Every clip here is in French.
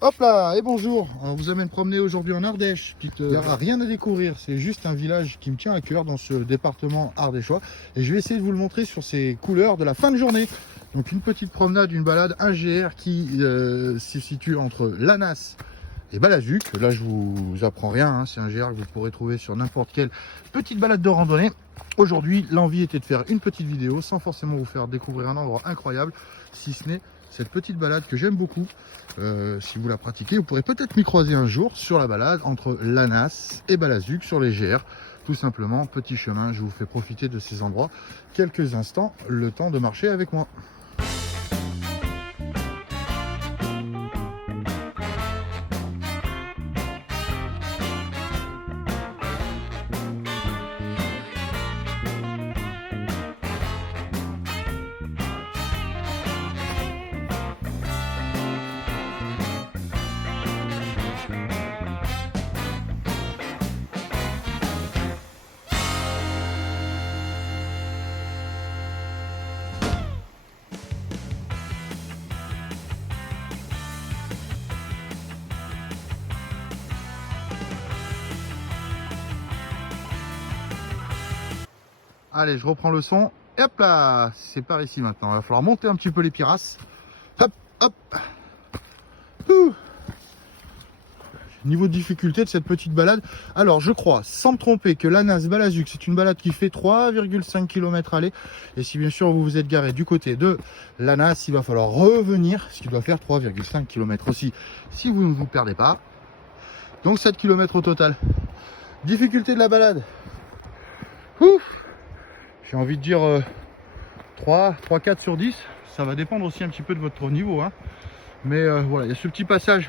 Hop là, et bonjour. On vous amène promener aujourd'hui en Ardèche. Il n'y aura rien à découvrir, c'est juste un village qui me tient à cœur dans ce département ardéchois. Et je vais essayer de vous le montrer sur ces couleurs de la fin de journée. Donc une petite promenade, une balade, un GR qui se situe entre Lannas et Balazuc. Là je vous apprends rien, hein. C'est un GR que vous pourrez trouver sur n'importe quelle petite balade de randonnée. Aujourd'hui, l'envie était de faire une petite vidéo sans forcément vous faire découvrir un endroit incroyable, si ce n'est cette petite balade que j'aime beaucoup. Si vous la pratiquez, vous pourrez peut-être m'y croiser un jour sur la balade entre Lannas et Balazuc sur les GR. Tout simplement, petit chemin, je vous fais profiter de ces endroits quelques instants, le temps de marcher avec moi. Allez, je reprends le son. Et hop là, c'est par ici maintenant. Il va falloir monter un petit peu les pirasses. Hop, hop. Ouh. Niveau de difficulté de cette petite balade. Alors, je crois, sans me tromper, que Lannas-Balazuc, c'est une balade qui fait 3,5 km aller. Et si bien sûr vous vous êtes garé du côté de Lannas, il va falloir revenir, ce qui doit faire 3,5 km aussi, si vous ne vous perdez pas. Donc 7 km au total. Difficulté de la balade. Ouf. J'ai envie de dire 3-4 sur 10. Ça va dépendre aussi un petit peu de votre niveau, hein. Mais voilà, il y a ce petit passage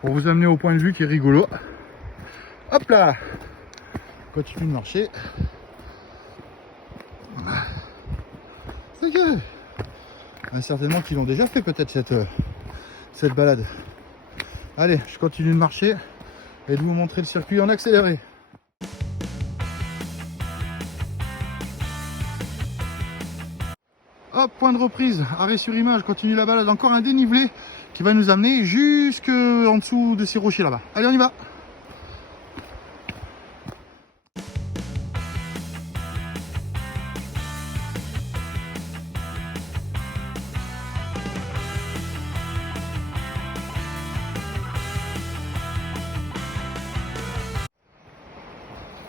pour vous amener au point de vue qui est rigolo. Hop là, continue de marcher. C'est que certainement qu'ils l'ont déjà fait peut-être cette balade. Allez, je continue de marcher et de vous montrer le circuit en accéléré. Hop, point de reprise, arrêt sur image, continue la balade, encore un dénivelé qui va nous amener jusque en dessous de ces rochers là-bas. Allez, on y va.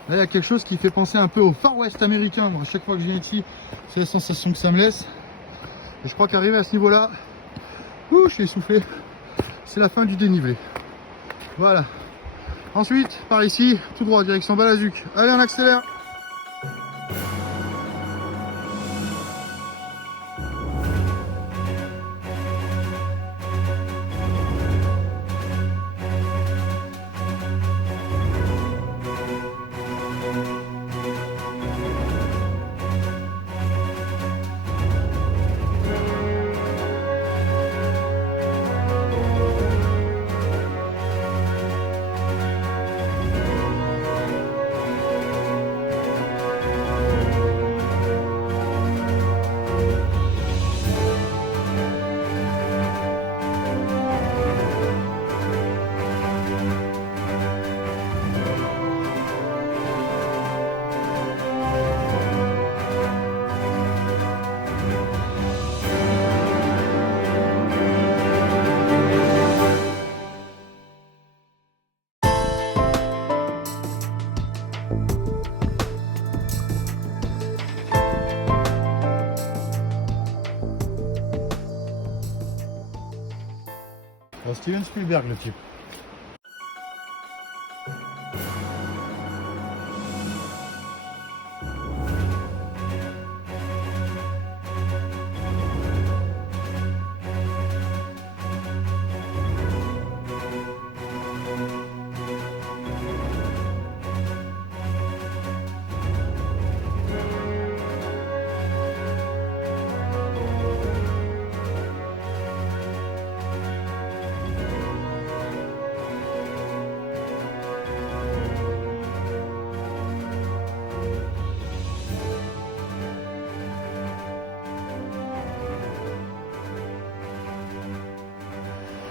Là, il y a quelque chose qui fait penser un peu au Far West américain. Moi, à chaque fois que je viens ici, c'est la sensation que ça me laisse. Et je crois qu'arrivé à ce niveau-là, je suis essoufflé. C'est la fin du dénivelé. Voilà. Ensuite, par ici, tout droit, direction Balazuc. Allez, on accélère. Steven Spielberg, le type.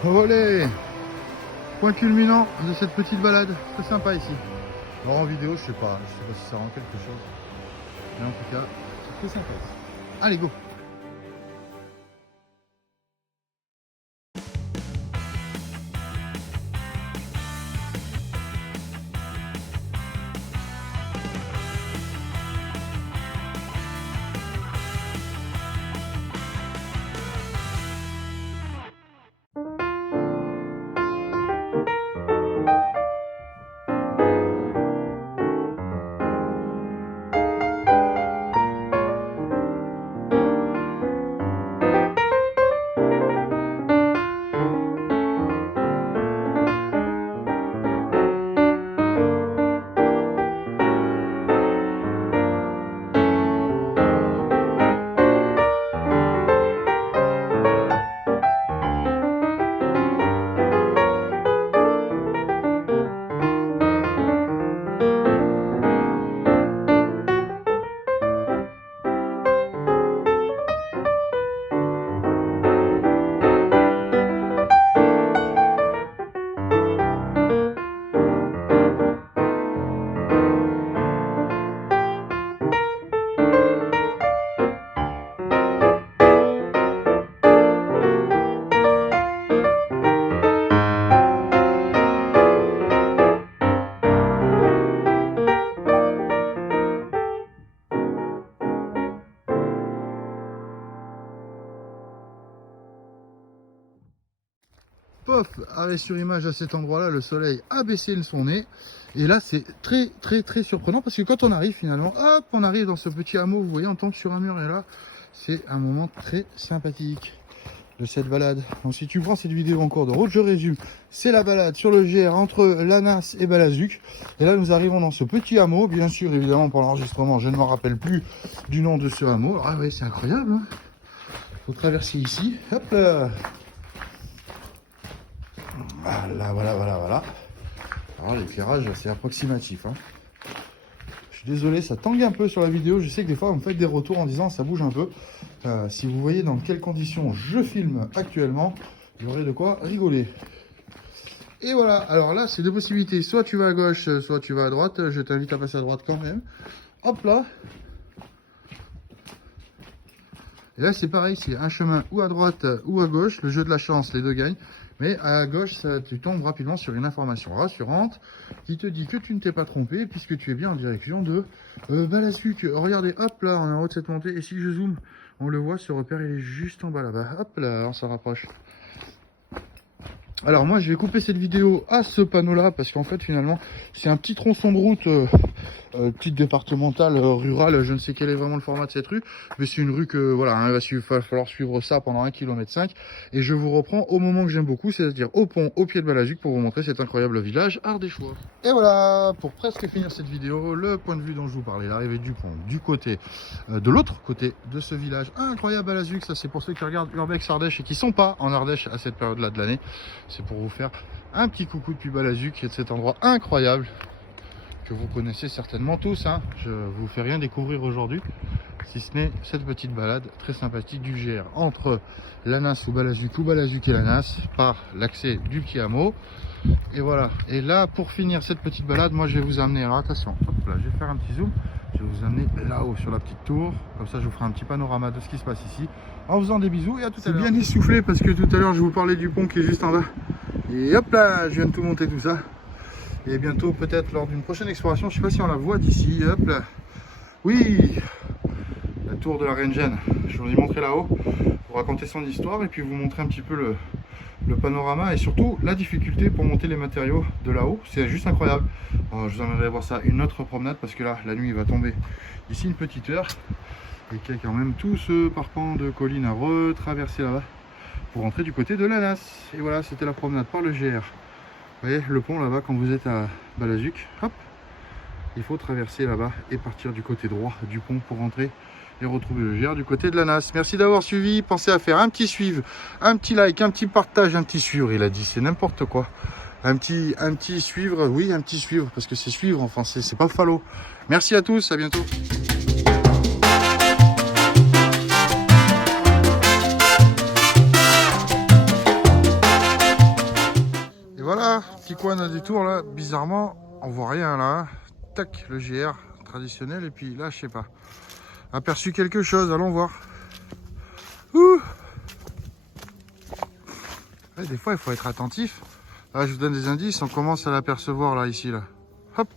Olé! Point culminant de cette petite balade, très sympa ici. Alors en vidéo, je sais pas si ça rend quelque chose. Mais en tout cas, c'est très sympa ici. Allez, go! Pof, arrêt sur image à cet endroit-là, le soleil a baissé son nez. Et là, c'est très surprenant parce que quand on arrive finalement, hop, on arrive dans ce petit hameau, vous voyez, on tombe sur un mur et là, c'est un moment très sympathique de cette balade. Donc si tu prends cette vidéo en cours de route, je résume, c'est la balade sur le GR entre Lannas et Balazuc. Et là, nous arrivons dans ce petit hameau. Bien sûr, évidemment, pour l'enregistrement, je ne me rappelle plus du nom de ce hameau. Ah oui, c'est incroyable, hein. Faut traverser ici, hop là. Voilà. Alors l'éclairage c'est approximatif, hein. Je suis désolé, ça tangue un peu sur la vidéo. Je sais que des fois on me fait des retours en disant ça bouge un peu. Si vous voyez dans quelles conditions je filme actuellement, il y aurait de quoi rigoler. Et voilà, alors là c'est deux possibilités, soit tu vas à gauche, soit tu vas à droite. Je t'invite à passer à droite quand même. Hop là. Et là c'est pareil, c'est un chemin ou à droite ou à gauche, le jeu de la chance, les deux gagnent. Mais à gauche, tu tombes rapidement sur une information rassurante qui te dit que tu ne t'es pas trompé puisque tu es bien en direction de Balazuc. Regardez, hop là, on est en haut de cette montée. Et si je zoome, on le voit, ce repère il est juste en bas là-bas. Hop là, on s'en rapproche. Alors moi je vais couper cette vidéo à ce panneau là parce qu'en fait finalement c'est un petit tronçon de route petite départementale rurale, je ne sais quel est vraiment le format de cette rue, mais c'est une rue que voilà, hein, il va falloir suivre ça pendant 1,5 km et je vous reprends au moment que j'aime beaucoup, c'est-à-dire au pont au pied de Balazuc pour vous montrer cet incroyable village ardéchois. Et voilà, pour presque finir cette vidéo, le point de vue dont je vous parlais, l'arrivée du pont du côté de l'autre côté de ce village incroyable Balazuc. Ça c'est pour ceux qui regardent Urbex Ardèche et qui sont pas en Ardèche à cette période là de l'année. C'est pour vous faire un petit coucou depuis Balazuc et de cet endroit incroyable que vous connaissez certainement tous, hein. Je vous fais rien découvrir aujourd'hui, si ce n'est cette petite balade très sympathique du GR entre Lannas ou Balazuc et Lannas par l'accès du petit hameau. Et voilà, et là pour finir cette petite balade, moi je vais vous amener, alors attention, hop là, je vais faire un petit zoom, je vais vous amener là-haut sur la petite tour, comme ça je vous ferai un petit panorama de ce qui se passe ici, en faisant des bisous et à tout à l'heure. C'est bien essoufflé parce que tout à l'heure je vous parlais du pont qui est juste en bas, et hop là, je viens de tout monter tout ça. Et bientôt, peut-être lors d'une prochaine exploration, je ne sais pas si on la voit d'ici, hop là. Oui, la tour de la Reine Jeanne. Je vous ai montré là-haut pour raconter son histoire et puis vous montrer un petit peu le panorama et surtout la difficulté pour monter les matériaux de là-haut. C'est juste incroyable. Alors, je vous emmènerai voir ça une autre promenade parce que là, la nuit, il va tomber d'ici une petite heure. Et qu'il y a quand même tout ce parpaing de collines à retraverser là-bas pour rentrer du côté de Lannas. Et voilà, c'était la promenade par le GR. Vous voyez le pont là-bas quand vous êtes à Balazuc, hop, il faut traverser là-bas et partir du côté droit du pont pour rentrer et retrouver le GR du côté de Lannas. Merci d'avoir suivi, pensez à faire un petit suivre, un petit like, un petit partage, un petit suivre, il a dit c'est n'importe quoi. Un petit suivre, oui un petit suivre, parce que c'est suivre en français, c'est pas follow. Merci à tous, à bientôt. Et voilà. petit coin d'un détour là, bizarrement, on voit rien là. Hein. Tac, le GR traditionnel, et puis là, je sais pas. Aperçu quelque chose, allons voir. Ouh. Ouais, des fois, il faut être attentif. Là, je vous donne des indices, on commence à l'apercevoir là, ici, là. Hop.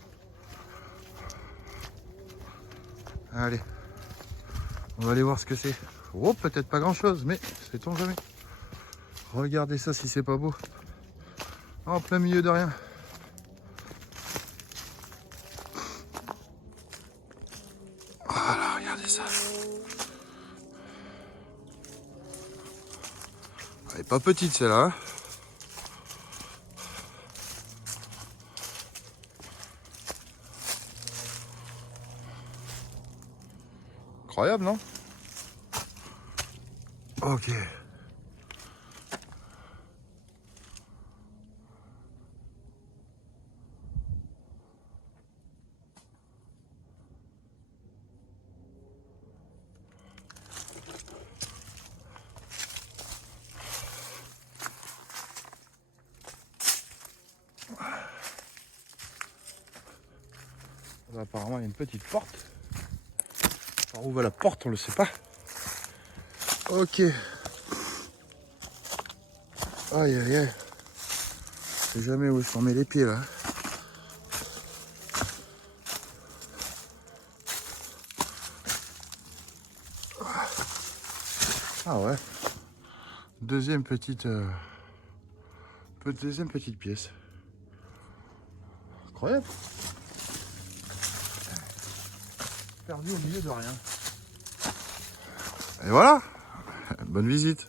Allez. On va aller voir ce que c'est. Oh, peut-être pas grand-chose, mais sait-on jamais. Regardez ça si c'est pas beau. En plein milieu de rien. Voilà, regardez ça. Elle est pas petite celle-là. Hein. Incroyable, non? Ok. Là, apparemment, il y a une petite porte. Par où va la porte, on le sait pas. Ok. Aïe aïe aïe. Je sais jamais où est-ce qu'on met les pieds là. Ah ouais. Deuxième petite pièce. Incroyable. Perdu au milieu de rien. Et voilà. Bonne visite.